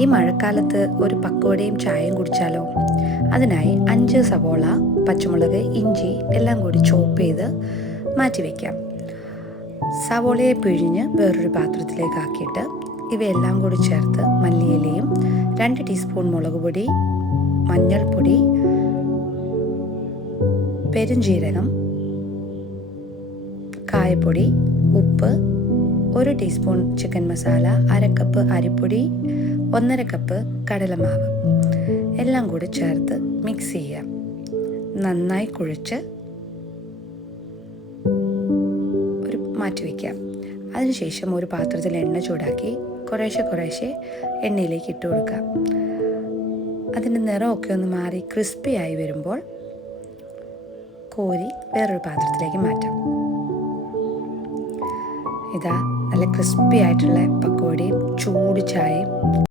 ഈ മഴക്കാലത്ത് ഒരു പക്കോടയും ചായയും കുടിച്ചാലോ? അതിനായി 5 സവോള, പച്ചമുളക്, ഇഞ്ചി എല്ലാം കൂടി ചോപ്പ് ചെയ്ത് മാറ്റി വയ്ക്കാം. സവോളയെ പിഴിഞ്ഞ് വേറൊരു പാത്രത്തിലേക്ക് ആക്കിയിട്ട് ഇവയെല്ലാം കൂടി ചേർത്ത് മല്ലിയിലയും 2 ടീസ്പൂൺ മുളക് പൊടി, മഞ്ഞൾപ്പൊടി, പെരുംജീരകം, കായപ്പൊടി, ഉപ്പ്, 1 ടീസ്പൂൺ ചിക്കൻ മസാല, 1/2 കപ്പ് അരിപ്പൊടി, 1/2 കപ്പ് കടലമാവ് എല്ലാം കൂടി ചേർത്ത് മിക്സ് ചെയ്യുക. നന്നായി കുഴച്ച് മാറ്റി വയ്ക്കാം. അതിനുശേഷം ഒരു പാത്രത്തിൽ എണ്ണ ചൂടാക്കി കുറേശ്ശെ എണ്ണയിലേക്ക് ഇട്ട് കൊടുക്കാം. അതിൻ്റെ നിറമൊക്കെ ഒന്ന് മാറി ക്രിസ്പിയായി വരുമ്പോൾ കോരി വേറൊരു പാത്രത്തിലേക്ക് മാറ്റാം. ഇതാ നല്ല ക്രിസ്പി ആയിട്ടുള്ള പക്കോടയും ചൂട് ചായയും